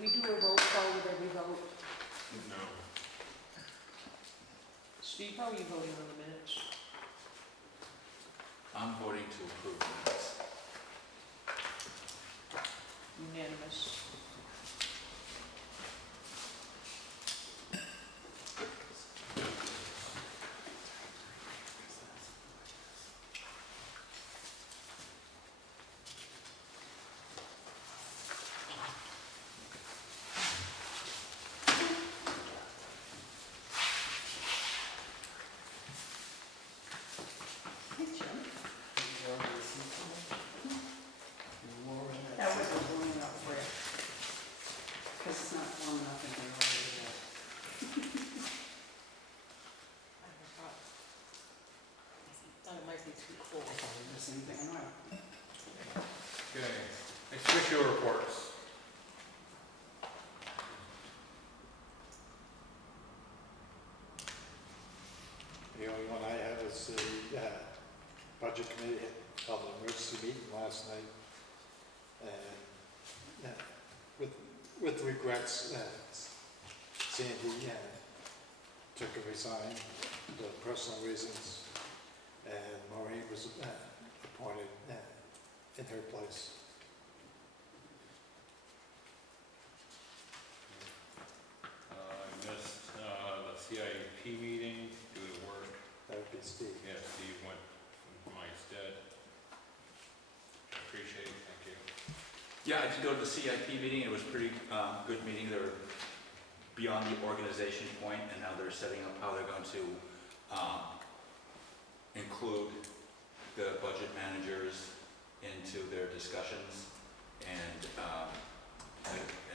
we do a roll call with every vote? No. Steve, how are you voting on the minutes? I'm voting to approve minutes. Unanimous. That wasn't warm enough for it. Because it's not warm enough in here already yet. Thought it might be too cold. I thought it was the same thing. I know. Okay, official reports. The only one I have is the budget committee held an emergency meeting last night. And with regrets, Sandy took a resign for personal reasons, and Maureen was appointed in her place. I missed the CIP meeting due to work. That would be Steve. Yeah, Steve went in my stead. Appreciate it, thank you. Yeah, I did go to the CIP meeting. It was a pretty good meeting. They're beyond the organization point, and now they're setting up how they're going to include the budget managers into their discussions, and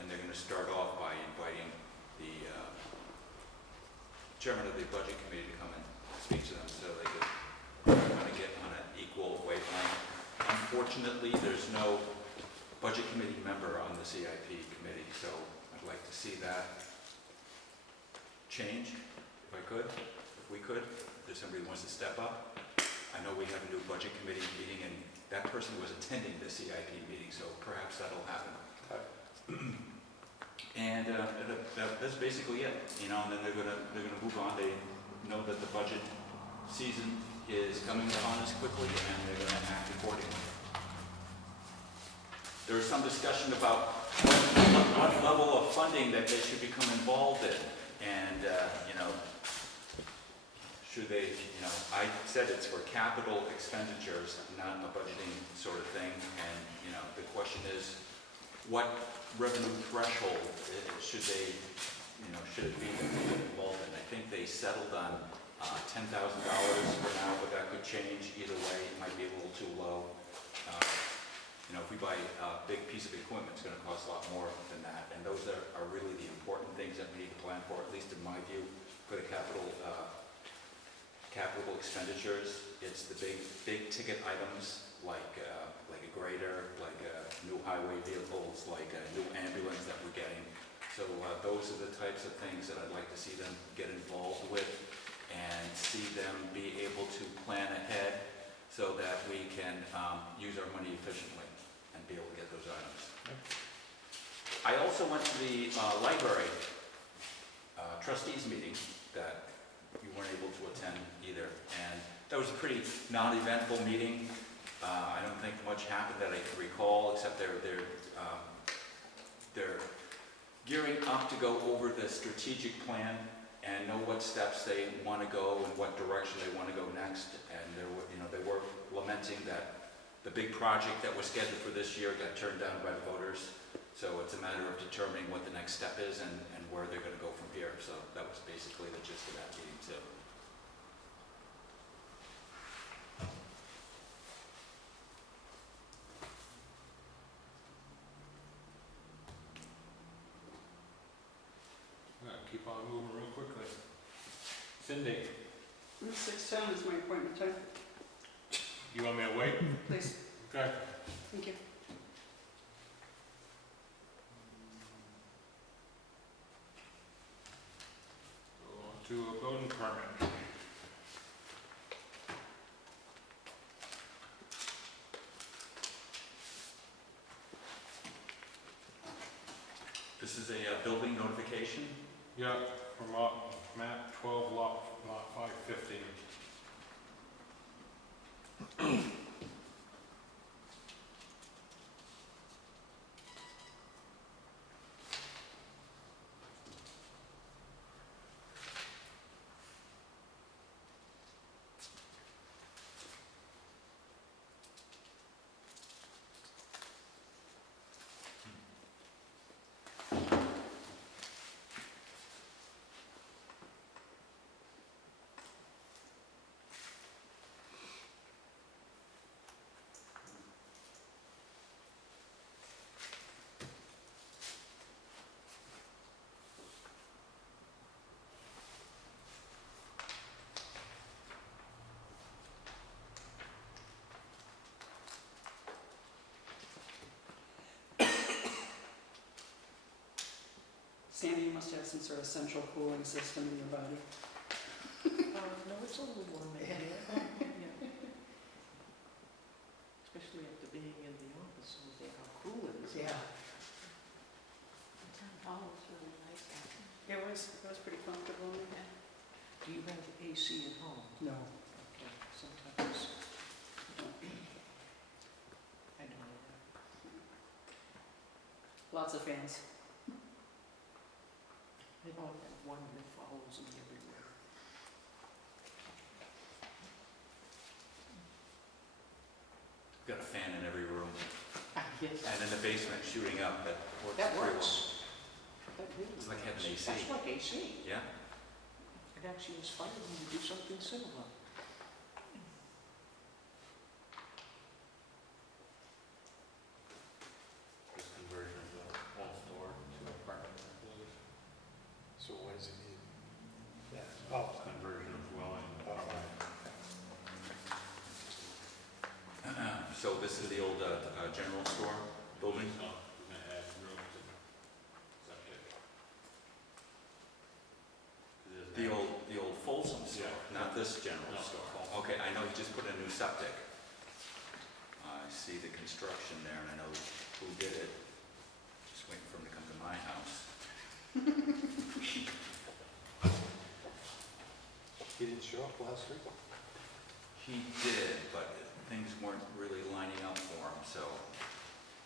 they're going to start off by inviting the chairman of the budget committee to come and speak to them, so they could kind of get on an equal wavelength. Unfortunately, there's no budget committee member on the CIP committee, so I'd like to see that change, if I could, if we could. If there's somebody who wants to step up. I know we have a new budget committee meeting, and that person was attending the CIP meeting, so perhaps that'll happen. And that's basically it, you know. And then they're gonna move on. They know that the budget season is coming upon us quickly, and they're gonna act accordingly. There was some discussion about what level of funding that they should become involved in, and you know, should they? You know, I said it's for capital expenditures, not a budgeting sort of thing. And you know, the question is, what revenue threshold should they, you know, should it be involved in? I think they settled on $10,000 for now, but that could change either way. It might be a little too low. You know, if we buy a big piece of equipment, it's going to cost a lot more than that. And those are really the important things that we need to plan for, at least in my view, for the capital expenditures. It's the big ticket items like a grader, like new highway vehicles, like a new ambulance that we're getting. So those are the types of things that I'd like to see them get involved with, and see them be able to plan ahead so that we can use our money efficiently and be able to get those items. I also went to the library trustees meeting that you weren't able to attend either, and that was a pretty non-eventful meeting. I don't think much happened that I can recall, except they're gearing up to go over the strategic plan and know what steps they want to go and what direction they want to go next. And they were lamenting that the big project that was scheduled for this year got turned down by the voters. So it's a matter of determining what the next step is and where they're going to go from here. So that was basically the gist of that meeting too. Keep on moving real quickly. Cindy, 6:10 is my appointment time, you want me to wait? please. Okay. Thank you. Go on to a building permit. This is is a building notification. Yeah, from map 12, lot 550. Sandy, you must have some sort of central cooling system in your body. No, it's a little warm in here. Yeah. Especially after being in the office all day, how cool it is. Yeah. The town hall was really nice. It was pretty comfortable in there. Do you have AC at home? No. Okay, sometimes. I don't know that. Lots of fans. I don't have one that follows me everywhere. Got a fan in every room, Yes. and in the basement shooting up. That works. That pretty works. That really It's like having works. AC. That's like AC. well. Yeah. It actually inspired me to do something similar. This conversion of the whole store to apartment, I believe. So what does it need? Yeah, oh, Conversion of dwelling. all right. So this is the old general store building? So we're gonna add rooms and septic. 'Cause there's The an- old Folsom store, Yeah. not this general No, store. Folsom. Okay, I know you just put a new septic. I see the construction there, and I know who did it. Just waiting for him to come to my house. He didn't show up last week? He did, but things weren't really lining up for him, so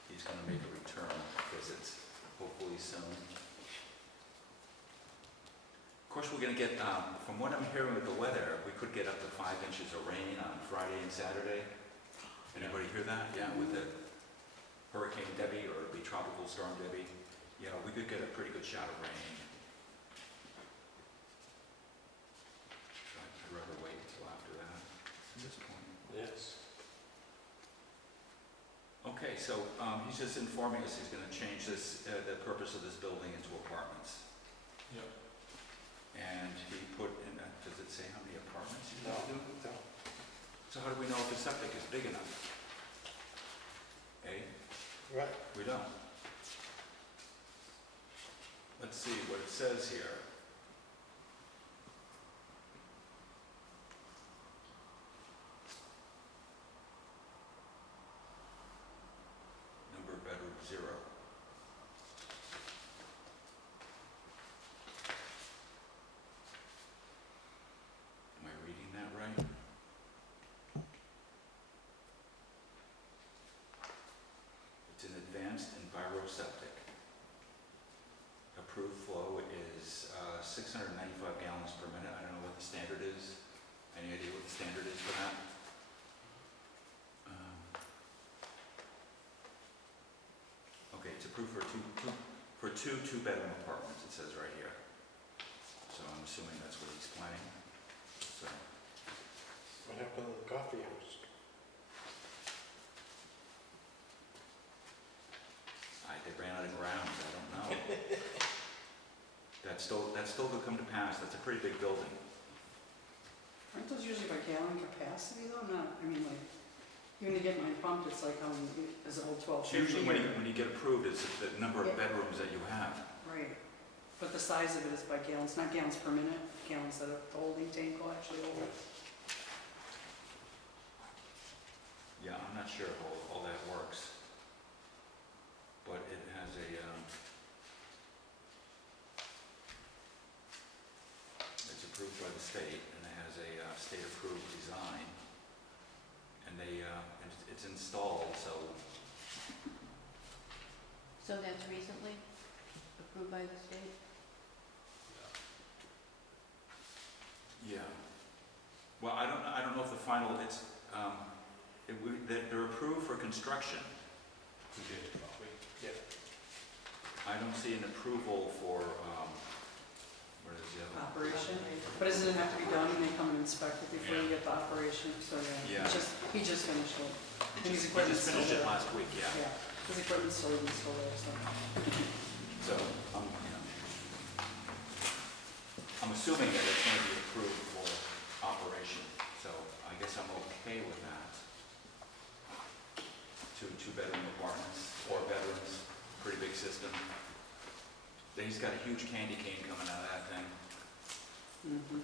he's gonna make a return visits, hopefully soon. Of course, we're gonna get, from what I'm hearing with the weather, we could get up to 5 inches of rain on Friday and Saturday. Anybody hear that? Yeah, with the Hurricane Debbie, or it'd be Tropical Storm Debbie. Yeah, we could get a pretty good shot of rain. So I'd rather wait until after that at this point. Yes. Okay, so he's just informing us he's gonna change this, the purpose of this building into apartments. Yep. And he put in, does it say how many apartments he's No, gonna do? no. So how do we know if the septic is big enough? Eh? Right. We don't. Let's see what it says here. Number of bedrooms, 0. Am I reading that right? It's an advanced enviroseptic. Approved flow is 695 gallons per minute. I don't know what the standard is. Any idea what the standard is for that? Okay, it's approved for two two-bedroom apartments, it says right here. So I'm assuming that's what he's planning. So, What happened to the coffee house? they ran out of grounds, I don't know. That's still could come to pass. That's a pretty big building. Aren't those usually by gallon capacity though? Not, I mean, like, when you get mine pumped, it's like, is it old 12? Usually when you get approved, it's the number of Yeah. bedrooms that you have. Right. But the size of it is by gallons, not gallons per minute, gallons that the holding tank will actually hold. Yeah, I'm not sure how all that works. But it has a, by the state, and it has a state-approved design. And it's installed, so So that's recently approved by the state? yeah. Well, I don't know if the final, they're approved for construction. We did, probably. I don't see an approval for, where is the other? Operation, but doesn't it have to be done when they come and inspect it before you get the operation? So, Yeah. he just finished it. He His just equipment's finished still it there. last week, yeah. Yeah, his equipment's still there, so. So, I'm assuming that it's gonna be approved for operation, so I guess I'm okay with that. Two-bedroom apartments, 4 bedrooms, pretty big system. Then he's got a huge candy cane coming out of that thing. Mhm.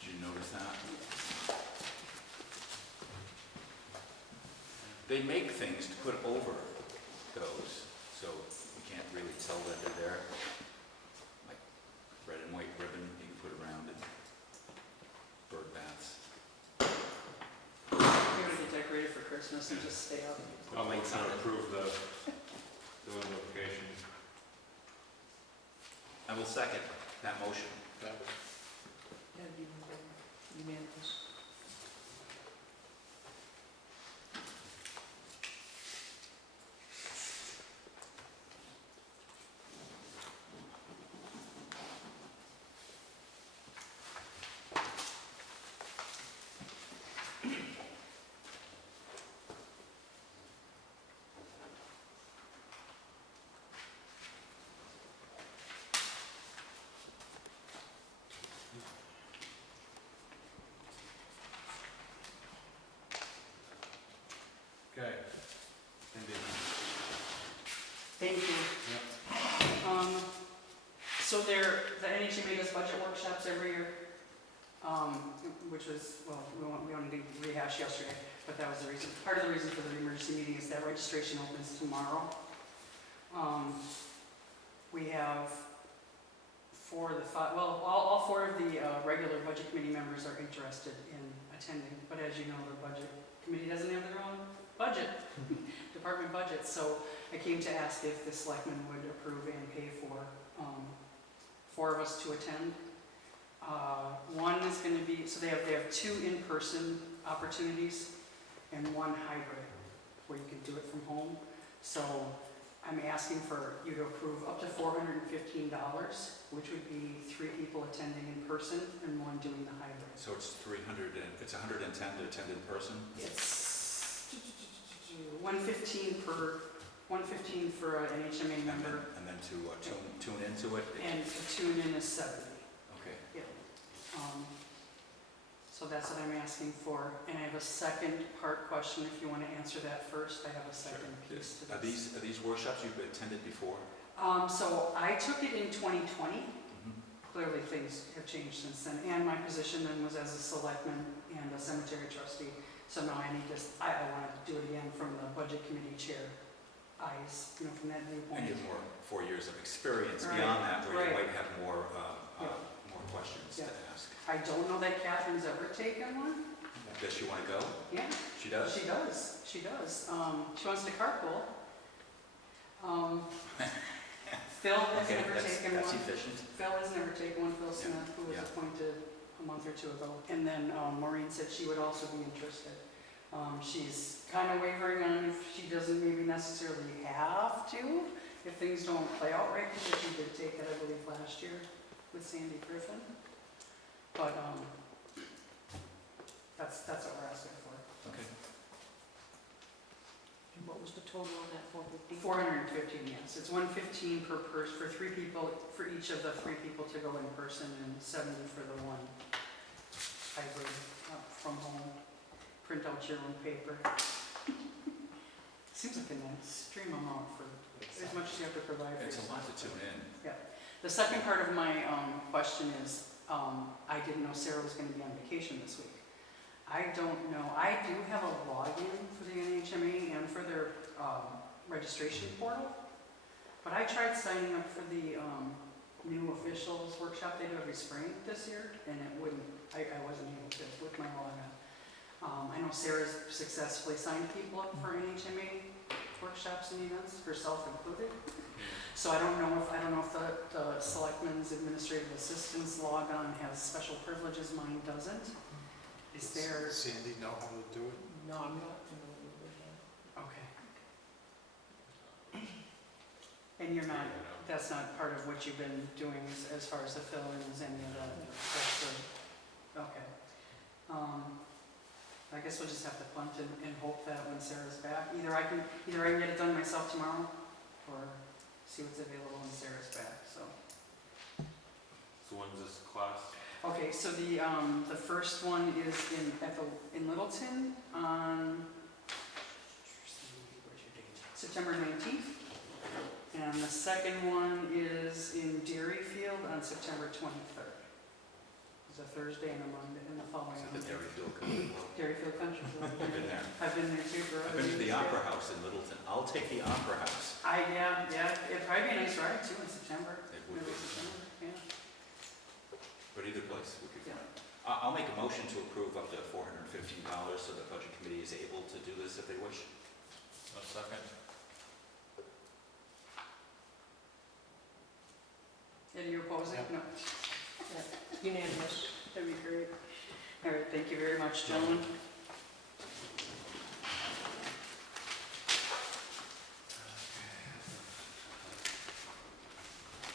Did you notice that? They make things to put over those, so you can't really tell that they're there. Like red and white ribbon you can put around it. Bird baths. You're gonna get decorated for Christmas and just stay out. I'll make to approve the notification. I will second that motion. That was Yeah, unanimous. Okay. Cindy. Thank you. So the NHMA does budget workshops every year, which was, well, we only did rehash yesterday, but that was the reason. Part of the reason for the emergency meeting is that registration opens tomorrow. We have all 4 of the regular budget committee members are interested in attending, but as you know, the budget committee doesn't have their own budget, department budget, so I came to ask if the selectmen would approve and pay for 4 of us to attend. One is going to be, so they have 2 in-person opportunities and 1 hybrid, where you can do it from home. So I'm asking for you to approve up to $415, which would be 3 people attending in person and 1 doing the hybrid. So it's 110 to attend in person? It's 115 for an HMA member, And then to tune into it? and to tune in is 70. Okay. So that's what I'm asking for, and I have a second part question, if you want to answer that first. I have a second piece to Are this. these workshops you've attended before? So I took it in 2020. Mm-hmm. Clearly, things have changed since then, and my position then was as a selectman and a cemetery trustee. So now I want to do it again from the budget committee chair eyes, from that And viewpoint. you have more 4 years of experience Right, beyond that, where you right. might have more Yeah. questions to Yeah. ask. I don't know that Catherine's ever taken one. Does she want to go? Yeah. She does? She does. She wants to carpool. Phil has Okay, never taken that's one. efficient. Phil has never taken one. Phil Yeah, Smith, who was yeah. appointed a month or 2 ago. And then Maureen said she would also be interested. She's kind of wavering on if she doesn't maybe necessarily have to, if things don't play out right, because she did take it, I believe, last year with Sandy Griffin. But that's what we're asking for. Okay. And what was the total on that 450? 415, yes. It's 115 per person, for 3 people, for each of the 3 people to go in person, and 70 for the 1 hybrid from home. Print out your own paper. Seems like an extreme amount for as much as you have to provide for It's a yourself. lot to tune in. The second part of my question is, I didn't know Sarah was going to be on vacation this week. I don't know. I do have a login for the NHMA and for their registration portal, but I tried signing up for the new officials workshop they do every spring this year, and it wouldn't, I wasn't able to with my login. I know Sarah's successfully signed people up for NHMA workshops and events, herself included. So I don't know if the Selectmen's administrative assistants log on has special privileges, mine doesn't. Is there, Does Sandy know how to do it? No, I'm not familiar with that. okay. And you're not, that's not part of what you've been doing as far as the fill-ins, any of that? That's good. Okay. I guess we'll just have to punt and hope that when Sarah's back, either I can get it done myself tomorrow, or see what's available when Sarah's back, so. So when's this class? Okay, so the first one is in Littleton on September 19th. And the second one is in Dairyfield on September 23rd. It's a Thursday and a Monday, and the following So the Monday. Dairyfield Country Club. Dairyfield Country Club. I've been there. I've been there too for I've other been to the years, Opera yeah. House in Littleton. I'll take the Opera House. Yeah, it'd probably be a nice ride too in September. It would Middle be. of September, yeah. But either place would be Yeah. fine. I'll make a motion to approve up to $415 so the budget committee is able to do this if they wish. A second? And you're opposing? Yeah. No. Unanimous. That'd be great. All right, thank you very much, gentlemen.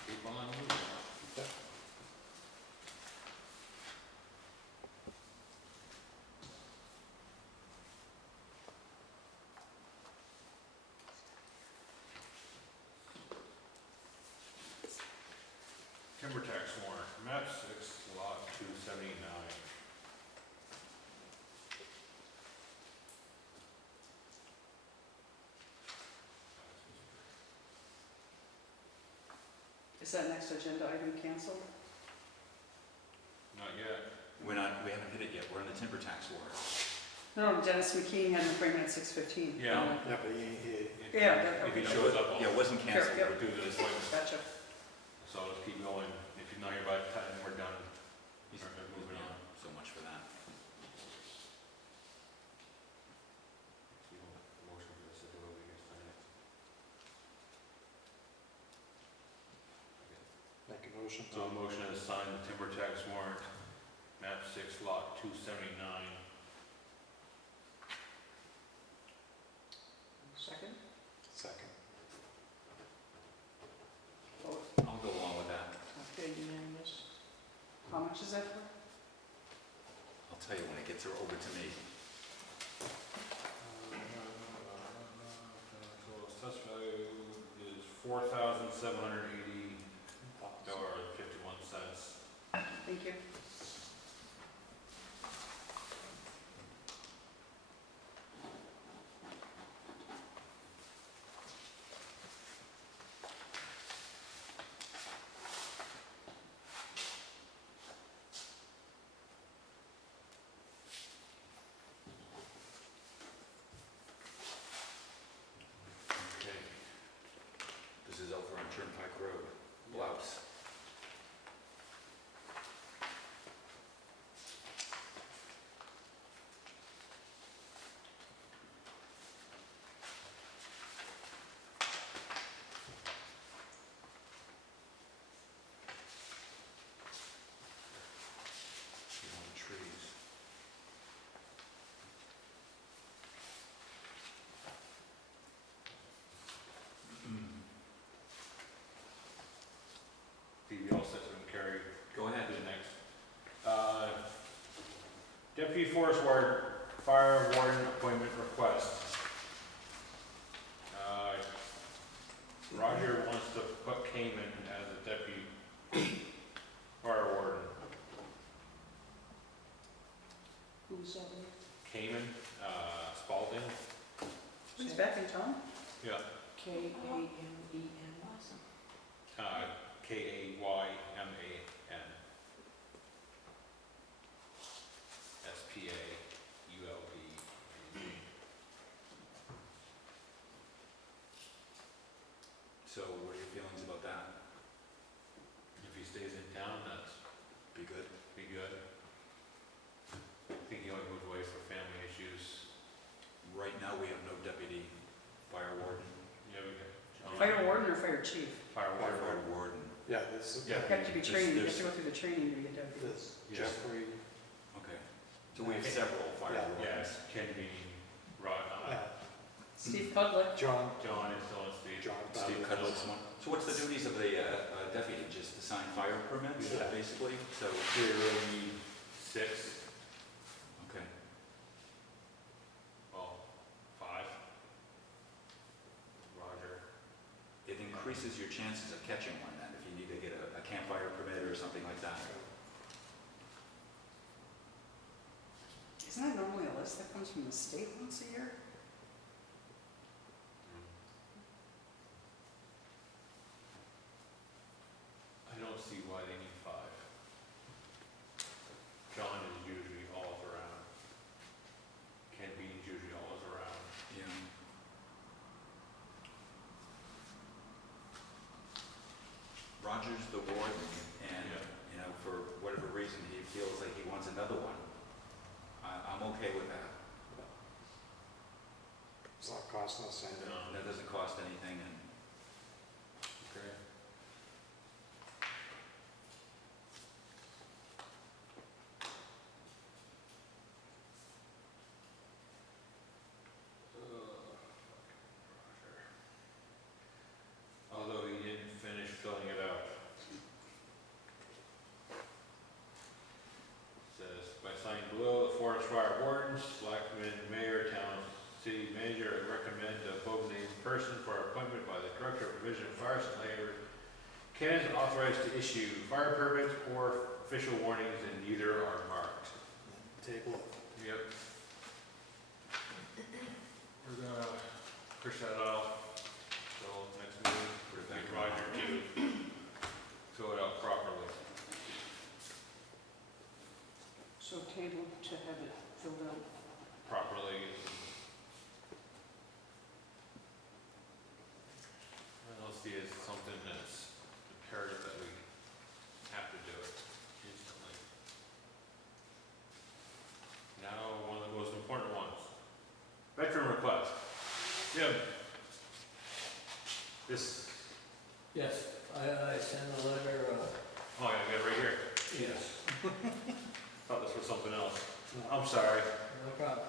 Keep on moving. Timber tax warrant, map 6, lot 279. Is that next agenda item canceled? Not yet. We haven't hit it yet. We're in the timber tax war. No, Dennis McKean had an appointment at 6:15. Yeah. Yeah, but he ain't here. Yeah, that- If he okay. shows up, Yeah, it wasn't canceled. Yep. we'll do this way. Gotcha. So let's keep going. If you're not here by the time we're done, He's All right, moving on. So much for that. motion for this, what we can sign it. Make a motion So a to, motion to sign the timber tax warrant, map 6, lot 279. Second? second. I'll go along with that. Okay, unanimous. How much is that for? I'll tell you when it gets over to me. So assessed value is $4,780.51. Thank you. Okay. This is over on Turnpike Road. Blouse. Trees. Steve, you all set to carry? Go ahead. Do the next. Deputy Forest Ward, Fire Warden appointment request. Roger wants to put Cayman as a deputy fire warden. Who's that? Cayman, Spalding? Who's back in town? Yeah. K-A-M-E-N. Awesome. Kayman. Spaulb. So what are your feelings about that? You stays in town, that's Be good. be good. I think he only moved away for family issues. Right now, we have no deputy fire warden. Yeah, we got John. Fire warden or fire chief? Fire Fire warden. warden. Yeah, there's, Yeah. You have to be trained, you have There's- to go through the training to be a deputy. there's Yes. Jeffrey, Okay. So we have several fire Yeah. wardens. Yes, Ken Bean, Rod, Steve Cudlick. John, John is still in Steve. John Steve Ballard. Cudlick's one. So what's the duties of the deputy? Just to sign fire permits, Yeah. basically? So, Clearly 6, okay. well, 5. Roger. It increases your chances of catching one then, if you need to get a campfire permit or something like that. Isn't that normally a list that comes from the state once a year? I don't see why they need 5. John is usually always around. Ken Bean's usually always around. Yeah. Roger's the warden, and, Yeah. you know, for whatever reason, he feels like he wants another one. I'm okay with that. It's not costing us anything. No. That doesn't cost anything, and Okay. Although he didn't finish filling it out. Says, by signing below, the forest fire wardens, selectmen, mayor, town, city manager, I recommend a vote named person for appointment by the director of division of fire and labor. Ken is authorized to issue fire permits or official warnings, and neither are marked. Take a look. Yep. We're gonna push that out till next meeting. put it back Get in. Roger to fill it out properly. So table to have it filled out. Properly. I don't see it as something that's imperative that we have to do it instantly. Now, one of the most important ones. Veteran request. Jim. This, Yes, I sent a letter, oh, I got it right here. yes, Thought this was something else. I'm sorry. no problem.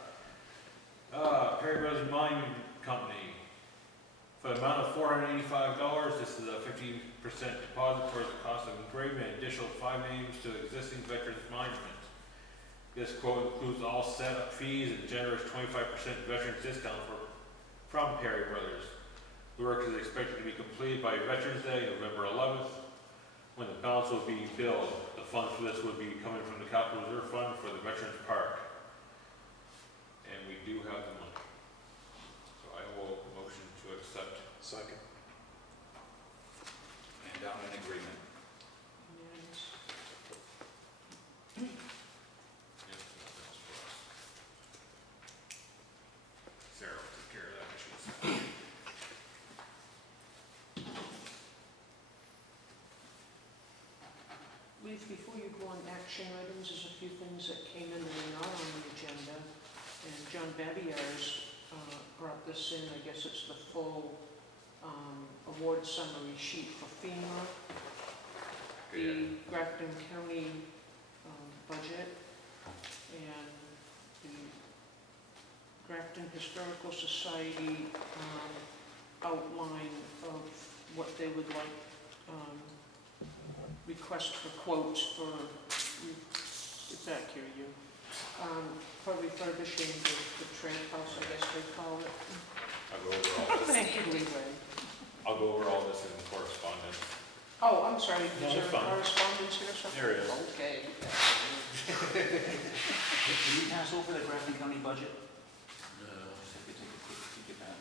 Perry Brothers Monument Company. For the amount of $485, this is a 50% deposit towards the cost of engraving an additional 5 names to existing veterans monuments. This quote includes all setup fees and generous 25% veterans discount from Perry Brothers. The work is expected to be completed by Veterans Day, November 11th, when the balance will be billed. The funds for this would be coming from the Capital Reserve Fund for the Veterans Park. And we do have the money. So I will motion to accept. Second. And down in agreement. Unanimous. Yes, nothing else for us. Sarah will take care of that issue. Leaf, before you go on action items, there's a few things that came in that are not on the agenda. And John Babier's brought this in, I guess it's the full award summary sheet for FEMA, the Grafton County budget, and the Grafton Historical Society outline of what they would like, request for quotes for, get back here, you, for refurbishing the Tramp House, I guess they call it. I'll go over all this. Thank you, Leeway. I'll go over all this in correspondence. Oh, I'm sorry, No, is there it's fine. correspondence here or something? There it is. Okay. Can you pass over the Grafton County budget? No. Just have to take a quick peek at that.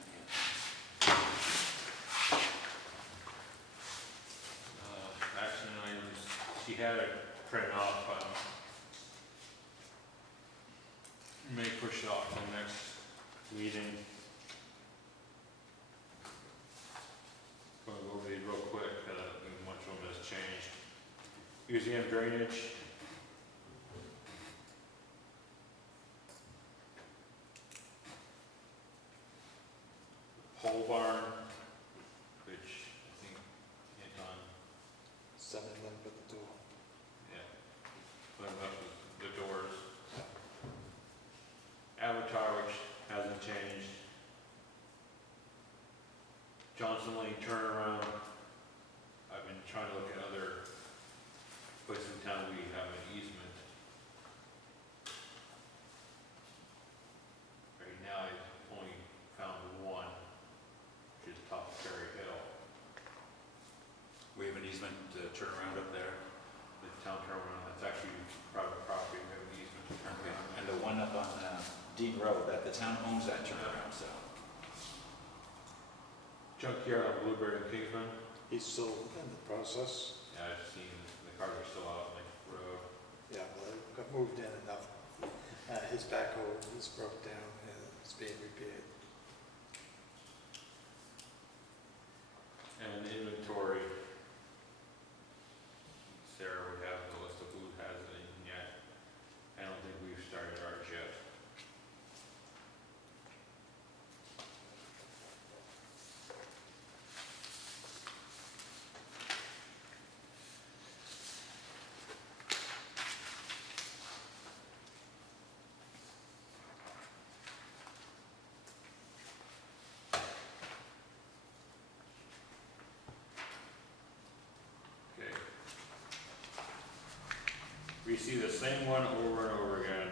Action items, she had it printed off, may push it off till next meeting. Going to go over these real quick, much of them has changed. museum drainage. Pole barn, which I think Anton, Send it in with the door. yeah, put up with the doors. Avatar, which hasn't changed. Johnson Lane turnaround. I've been trying to look at other places in town we have an easement. Right now, I've only found one, which is top of Ferry Hill. We have an easement to turn around up there. The town turnaround, that's actually private property, we have an easement to turn Okay. around. And the one up on Dean Road, that the town owns that turnaround, so. Junkyard on Blueberry and Kingsman. He's still in the process. Yeah, I've seen the cars are still out on the road. Yeah, well, it got moved in enough. His backhoe is broke down and it's being repaired. And inventory. Sarah would have the list of who has it in yet. I don't think we've started ours yet. Okay. We see the same one over and over again.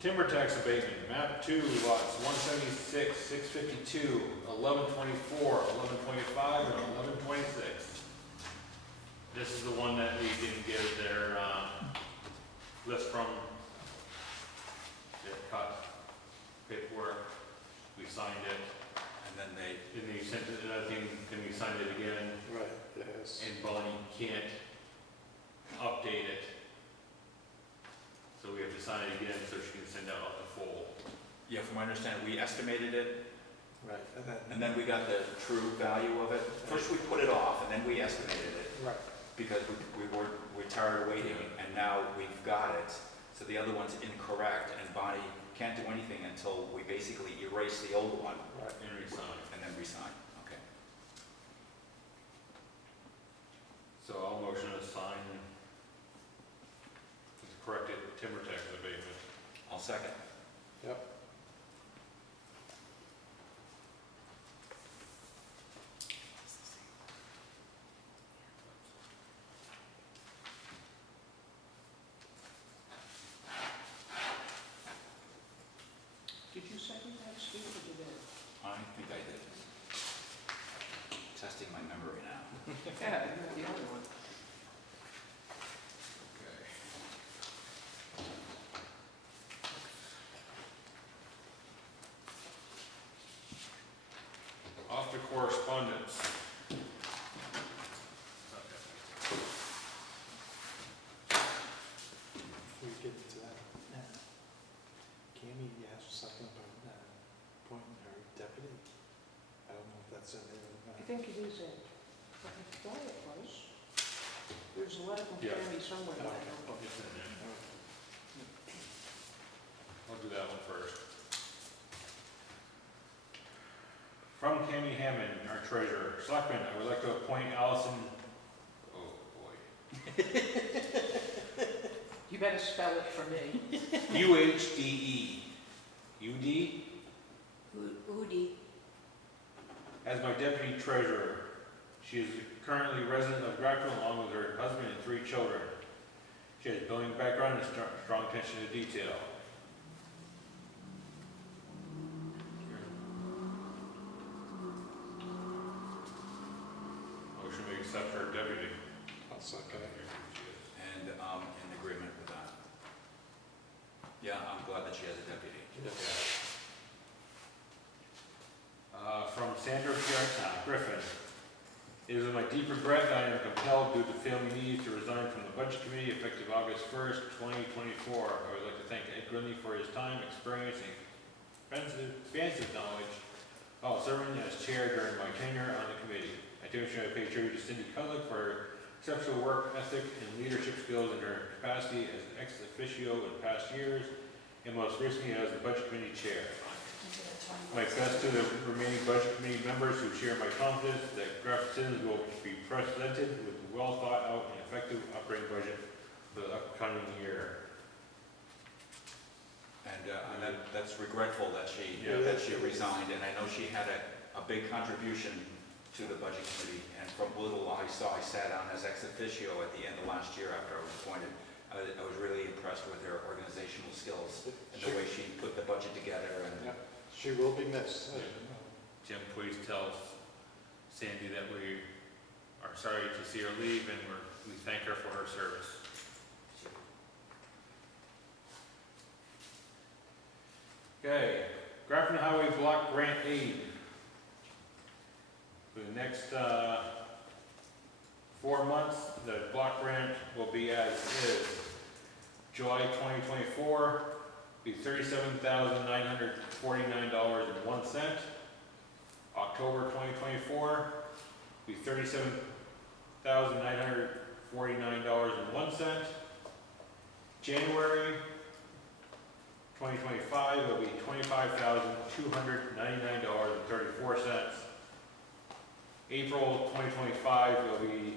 Timber tax abatement, map 2, lots 176, 652, 1124, 1125, and 1126. This is the one that we didn't get their list from. They cut paperwork, we signed it, And then they, and they sent it, another thing, then we signed it again, Right, yes. and Bonnie can't update it. So we have to sign it again so she can send out the full. yeah, from my understanding, we estimated it, Right, and then we got the true value of it. First we put it off, and then we estimated it, right, because we're tired of waiting, and now we've got it. So the other one's incorrect, and Bonnie can't do anything until we basically erase the old one right. And resign. and then resign. Okay. So I'll motion to sign the corrected timber tax abatement. I'll second. Yep. Did you second that, Steve, or did Ed? I think I did. Testing my memory now. Yeah, you're the other one. Okay. Off to correspondence. Before we get into that, Cammy asked something about appointing her deputy. I don't know if that's in there or I not. think it is Ed. I thought it was. There's a letter from Yeah. Tammy somewhere. Okay. It's in there. All right. I'll do that one first. From Tammy Hammond, our treasurer. Selectmen, I would like to appoint Allison, oh boy, You better spell it for me. UHDE. UD? Udi. As my deputy treasurer. She is currently a resident of Grafton along with her husband and 3 children. She has billing background and strong attention to detail. Motion to accept her deputy. I'll second it. And in agreement with that. Yeah, I'm glad that she has a deputy. From Sandra Griffin. It is with my deep regret that I am compelled due to family needs to resign from the Budget Committee effective August 1st, 2024. I would like to thank Ed Grinley for his time, experience, and expansive knowledge while serving as chair during my tenure on the committee. I do wish I pay tribute to Cindy Cudlick for exceptional work ethic and leadership skills in her capacity as ex officio in past years, and most recently as the budget committee chair. My best to the remaining budget committee members who share my confidence that Grafton citizens will be presented with a well thought out and effective operating budget for the upcoming year. And that's regretful that she resigned, and I know she had a big contribution to the budget committee, and from little I sat on as ex officio at the end of last year after I was appointed. I was really impressed with her organizational skills and the way she put the budget together, and She will be missed. Jim, please tell Sandy that we are sorry to see her leave and we thank her for her service. Okay, Grafton Highway Block Grant Aid. For the next 4 months, the block grant will be as is. July 2024, be $37,949.01. October 2024, be $37,949.01. January 2025 will be $25,299.34. April 2025 will be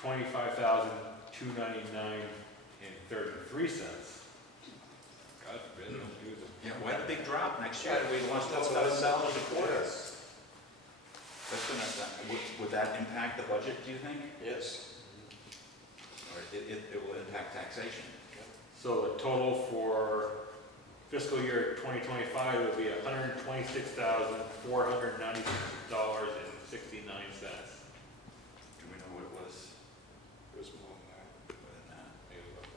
$25,299.33. God forbid, don't do this. yeah, we had a big drop next year. We lost $12,000 a quarter. Yes. That's would that impact the budget, do you think? Yes. Or it will impact taxation? So the total for fiscal year 2025 will be $126,496.69. Do we know what it was? It was more than that. More than that? Maybe about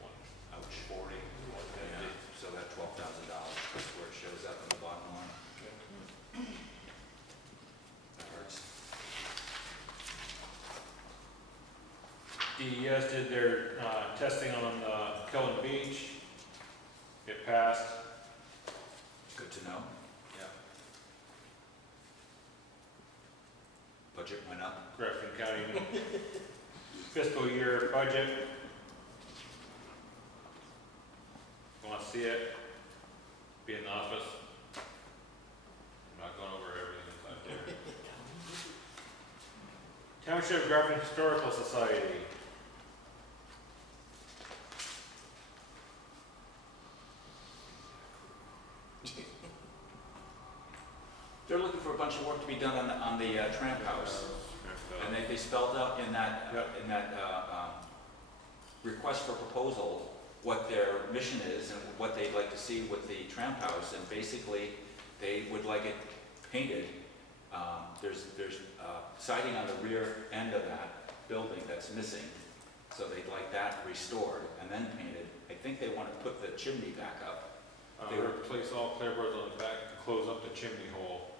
Ouch. 140, Yeah, so that $12,000, that's where it shows up in the bottom line. That hurts. DES did their testing on Killen Beach. It passed. Good to know. Yeah. Budget went up. Grafton County fiscal year budget. Want to see it? Be in the office. I'm not going over everything that's out there. Township Grafton Historical Society. They're looking for a bunch of work to be done on the Tramp House. And they spelled out in that, request for proposal what their mission is and what they'd like to see with the Tramp House. And basically, they would like it painted. There's siding on the rear end of that building that's missing. So they'd like that restored and then painted. I think they want to put the chimney back up. They replace all clapboards on the back to close up the chimney hole.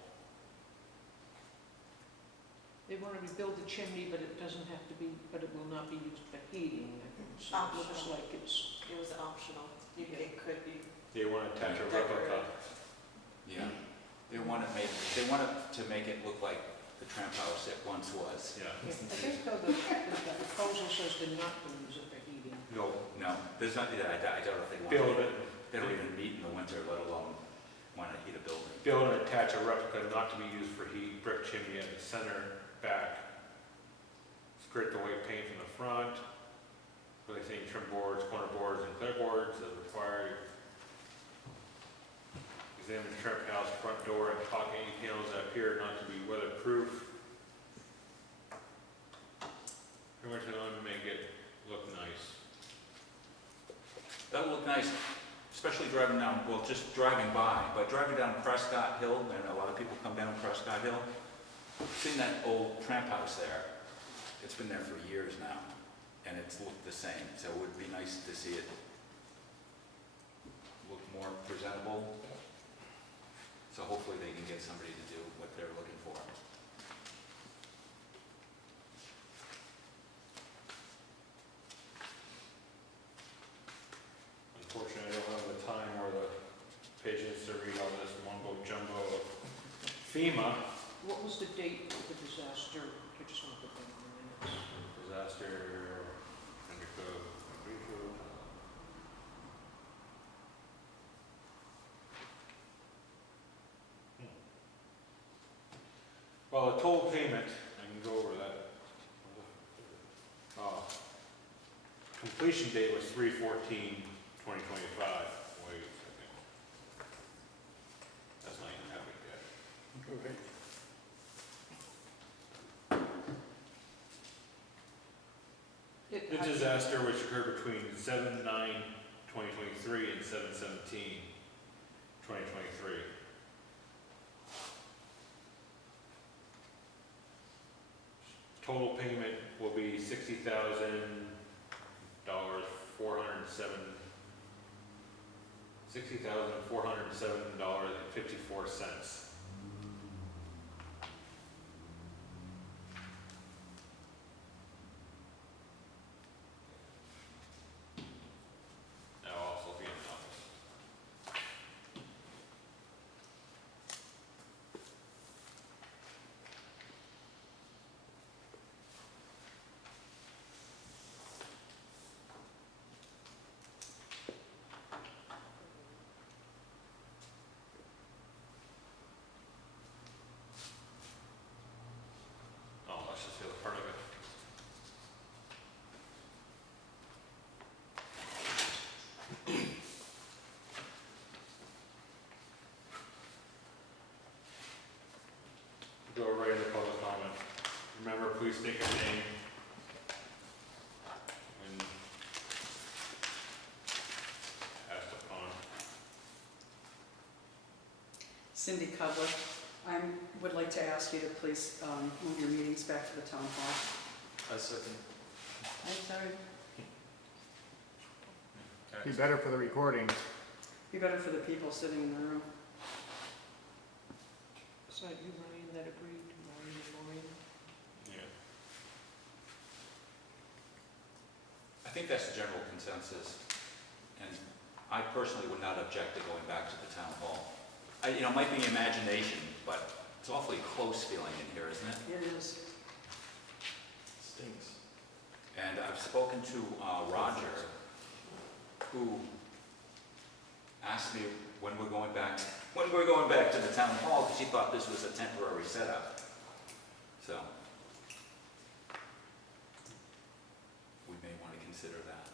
They want to rebuild the chimney, but it doesn't have to be, but it will not be used for heating. So it looks Optional. like it's, It was optional. It could be. They want to attach a replica. Yeah. They want it to make it look like the Tramp House it once was. Yeah. I think though the proposal says they're not going to use it for heating. No, No, there's not, I doubt if they want build it. it, They don't even meet in the winter, let alone want to heat a building. build and attach a replica not to be used for heat, brick chimney at the center, back. Scrape the white paint from the front. Replacing trim boards, corner boards, and clapboards as required. Examine the Tramp House front door and caulk any panels that appear not to be weatherproof. Pretty much going to make it look nice. That'll look nice, especially driving down, well, just driving by, but driving down Prescott Hill, and a lot of people come down Prescott Hill, seeing that old Tramp House there, it's been there for years now, and it's looked the same, so it would be nice to see it look more presentable. So hopefully they can get somebody to do what they're looking for. Unfortunately, I don't have the time or the patience to read all this mumbo jumbo of FEMA. What was the date of the disaster? I just want to put that in the minutes. disaster, undercoat, racial. Well, the total payment, I can go over that. Completion date was 3/14/2025. Wait a second. That's not even happened yet. Okay. The disaster which occurred between 7/9/2023 and 7/17/2023. Total payment will be $60,407.54. That will also be in the office. Oh, that's just the other part of it. Go right into public comment. Remember, please state your name. And asked upon. Cindy Cudler, I would like to ask you to please move your meetings back to the town hall. A second. I'm sorry. Be better for the recording. Be better for the people sitting in the room. Is that you, Ryan, that agreed? Ryan and Maureen? Yeah. I think that's the general consensus, and I personally would not object to going back to the town hall. It might be imagination, but it's awfully close feeling in here, isn't it? It is. Stinks. And I've spoken to Roger, who asked me when we're going back to the town hall, because he thought this was a temporary setup. So we may want to consider that.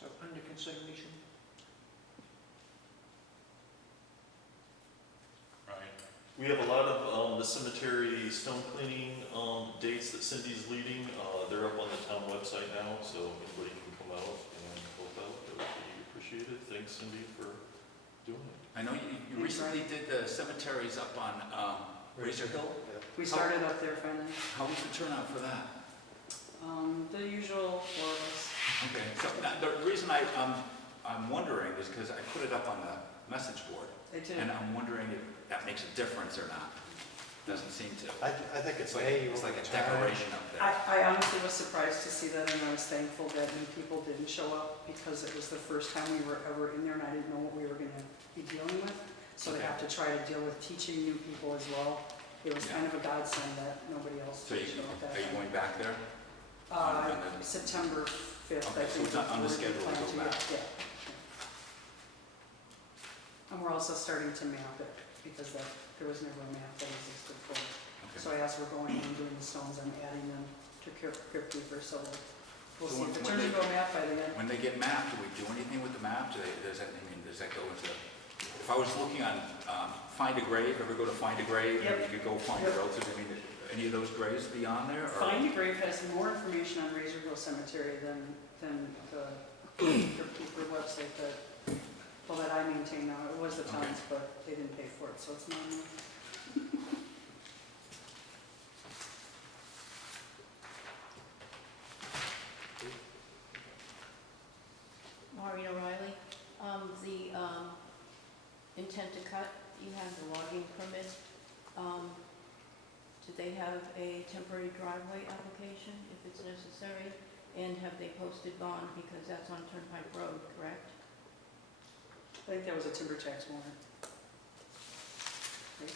So under consideration. Ryan. We have a lot of the cemetery stone cleaning dates that Cindy's leading. They're up on the town website now, so anybody can come out and help out. That would be appreciated. Thanks, Cindy, for doing it. I know you recently did the cemeteries up on Razor Hill. We started up there finally. How was the turnout for that? The usual for us. Okay, so the reason I'm wondering is because I put it up on the message board, They do. and I'm wondering if that makes a difference or not. Doesn't seem to. I think it's It's like a decoration up there. I honestly was surprised to see that, and I was thankful that new people didn't show up, because it was the first time we were ever in there, and I didn't know what we were gonna be dealing with. So to Okay. have to try to deal with teaching new people as well, it was kind of a godsend that nobody else So did show up that are you time. going back there? on the- September 5th, I Okay, so think. it's not on the we're schedule to planning go back. Yeah. And we're also starting to map it, because there was never a map that existed for it. Okay. So as we're going and doing the stones, I'm adding them to Crypt Keeper, so we'll So see when- if it when turns they- into a map by the end. When they get mapped, do we do anything with the map? Does that go into, if I was looking on Find a Grave, ever go to Find a Grave? Yep. You could go find Yep. relatives, any of those graves be on there? or- Find a Grave has more information on Razor Hill Cemetery than the Crypt Keeper website that I maintain now. It was the Okay. town's, but they didn't pay for it, so it's not mine. Maureen O'Reilly. The intent to cut, you have the logging permit. Do they have a temporary driveway application if it's necessary? And have they posted bond, because that's on Turnpike Road, correct? I think that was a timber tax warrant. Right?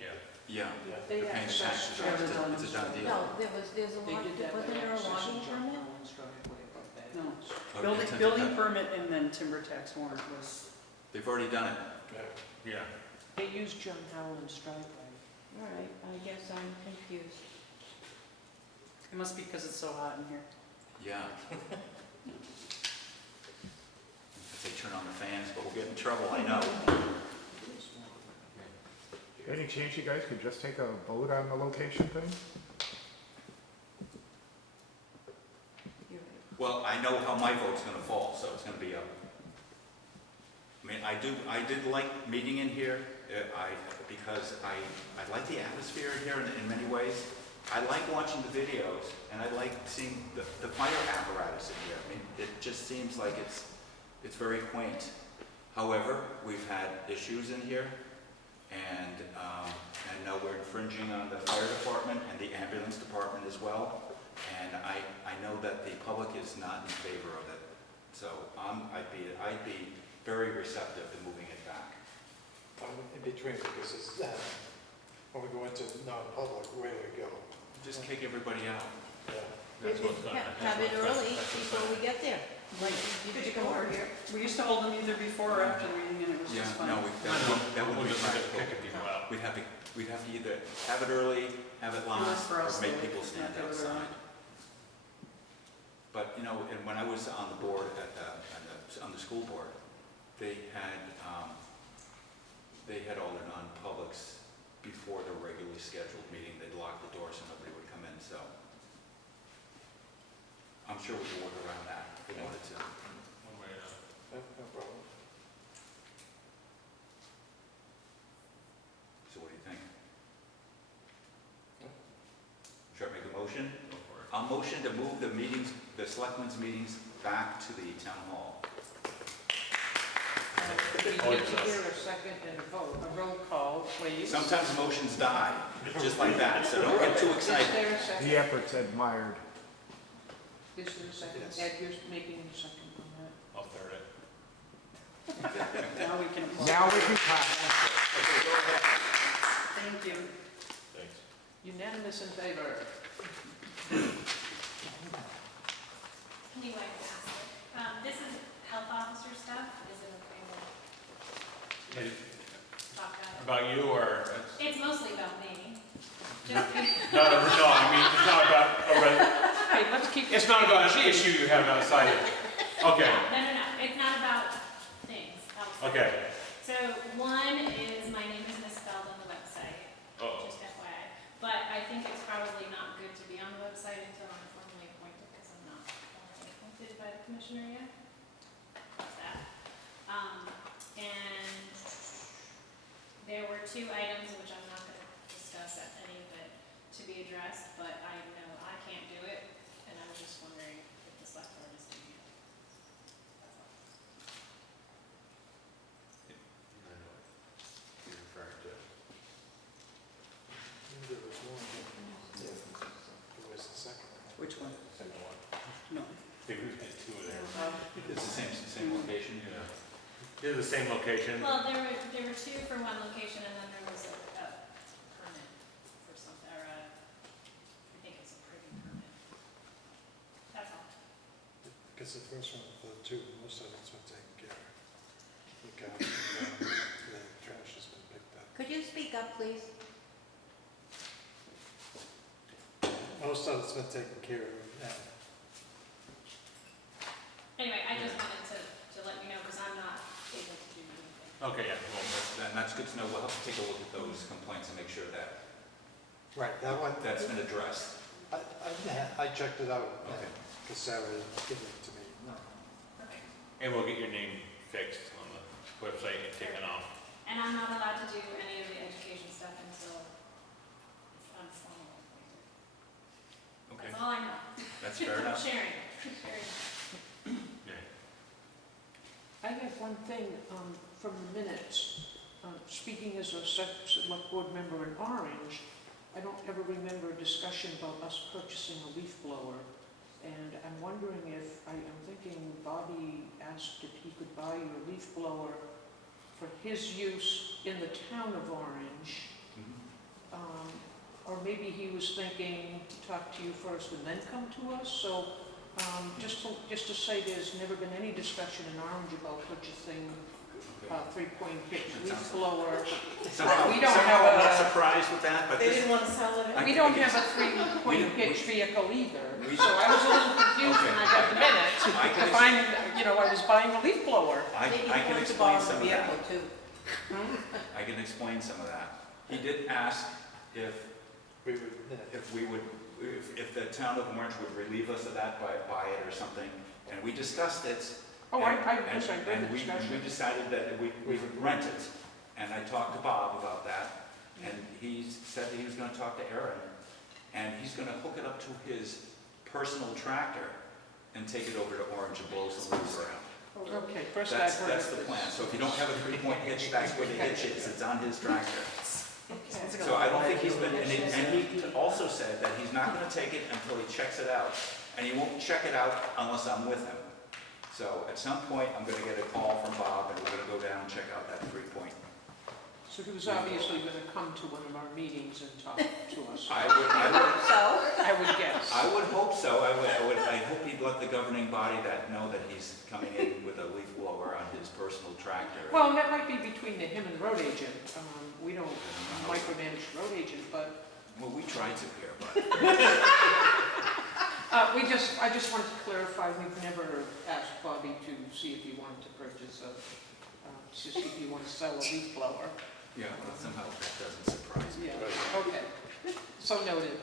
Yeah. Yeah, They they're paying the access taxes, John right? It's a done deal. No, there's a They log, did that by wasn't there a access logging and John permit? Allen's driveway above that. No, Oh, building, intent to building cut. permit and then timber tax warrant was, They've already done it. Yeah. They used John Howland's driveway. All right, I guess I'm confused. it must be because it's so hot in here. Yeah. If they turn on the fans, but we'll get in trouble, I know. Any chance you guys could just take a vote on the location thing? You're right. Well, I know how my vote's gonna fall, so it's gonna be up. I mean, I did like meeting in here, because I like the atmosphere in here in many ways. I like watching the videos, and I like seeing the fire apparatus in here. I mean, it just seems like it's very quaint. However, we've had issues in here, and now we're infringing on the fire department and the ambulance department as well. And I know that the public is not in favor of it. So I'd be very receptive to moving it back. I'm in between because it's, when we go into non-public, where do we go? Just kick everybody out. Yeah. That's what's gonna happen. Have it early before we get there, like you Could did you come over before. here? We used to hold them either before or after the meeting and it was Yeah, just fun. no, that would We'll be just look at practical. kicking people out. We'd have to either have it early, have it last, for or us, make though, people it's stand not the other way outside. But, and when I was on the board on the school board, they had all their non-publics before the regularly scheduled meeting. They'd lock the door so nobody would come in, so I'm sure we could work around that if we wanted to. One way or another. No problem. So what do you think? Should I make a motion? Go for it. I'll motion to move the selectmen's meetings back to the town hall. We need to hear a second and a vote, a roll call, please. Sometimes motions die, just like that, so don't get too Is excited. there a second? The effort's admired. Is there a second? Yes. Ed, you're making a second on that. I'll third it. Now we can apply. Now we can clap. Okay, go ahead. Thank you. Thanks. Unanimous in favor. Anyway, this is health officer stuff. Is it okay to Hey, talk about it? about you or? It's mostly about me. Just No, I mean, it's not about, Hey, let's keep. it's not about an issue you have outside of, okay, no. It's not about things. outside. okay. So one is my name is misspelled on the website, Uh-oh. just FYI. But I think it's probably not good to be on the website until I'm formally appointed because I'm not formally appointed by the commissioner yet. That's that. And there were two items which I'm not going to discuss at any of it to be addressed, but I know I can't do it, and I was just wondering if the select board is doing it. That's all. I know what you're referring to. There was one. Yeah. Who was the second? Which one? Second one. No. I think we've had two there. It's the same location? Yeah. They're the same location. Well, there were two for one location, and then there was a permit for something, or I think it's a privy permit. That's all. Because the first one, the two, most of it's been taken care of. Look out, the trash has been picked up. Could you speak up, please? Most of it's been taken care of now. Anyway, I just wanted to let you know, because I'm not able to do anything. Okay, yeah, well, That's good to know. We'll have to take a look at those complaints and make sure that Right, that one, that's been addressed. I checked it out, Okay. because Sarah gave it to me. Perfect. and we'll get your name fixed on the website and taken off. And I'm not allowed to do any of the education stuff until I'm formally appointed. Okay, That's all I know. that's fair I'm enough. sharing. Yeah. I have one thing from the minutes. Speaking as a select board member in Orange, I don't ever remember a discussion about us purchasing a leaf blower. And I'm wondering if, I'm thinking Bobby asked if he could buy you a leaf blower for his use in the town of Orange. Mhm. Or maybe he was thinking to talk to you first and then come to us, so, just to say there's never been any discussion in Orange about purchasing three-point pitch leaf blower. Somehow, We don't somehow have I'm not a- surprised with that, but They this, didn't want to sell it. I- We don't I have a guess- three-point we- pitch vehicle either, we- so I was a little confused when I got the minute I to can, find, I was buying a leaf blower. I Maybe can he wants to explain borrow some the of that. vehicle too. I can explain some of that. He did ask if We would, if the town of Orange would relieve us of that by buy it or something, and we discussed it. Oh, and- I and- wish I'd read and the we discussion. decided that we would rent it, and I talked to Bob about that, and he said that he was gonna talk to Aaron, and he's gonna hook it up to his personal tractor and take it over to Orange and blow some leaves around. Okay, first I've heard That's of the this. plan, so if you don't have a three-point hitch, that's where the hitch is, it's on his tractor. Okay. So I don't think he's been, and he also said that he's not gonna take it until he checks it out, and he won't check it out unless I'm with him. So at some point, I'm gonna get a call from Bob, and we're gonna go down and check out that three-point. So he was obviously gonna come to one of our meetings and talk to us, I I would guess. would hope so, I hope he'd let the governing body know that he's coming in with a leaf blower on his personal tractor. Well, that might be between him and the road agent. We don't micromanage the road agent, but Well, we tried to here, but. I just wanted to clarify, we've never asked Bobby to see if he wanted to purchase to see if he wants to sell a leaf blower. Yeah, well, somehow that doesn't surprise me. Yeah, okay. So noted.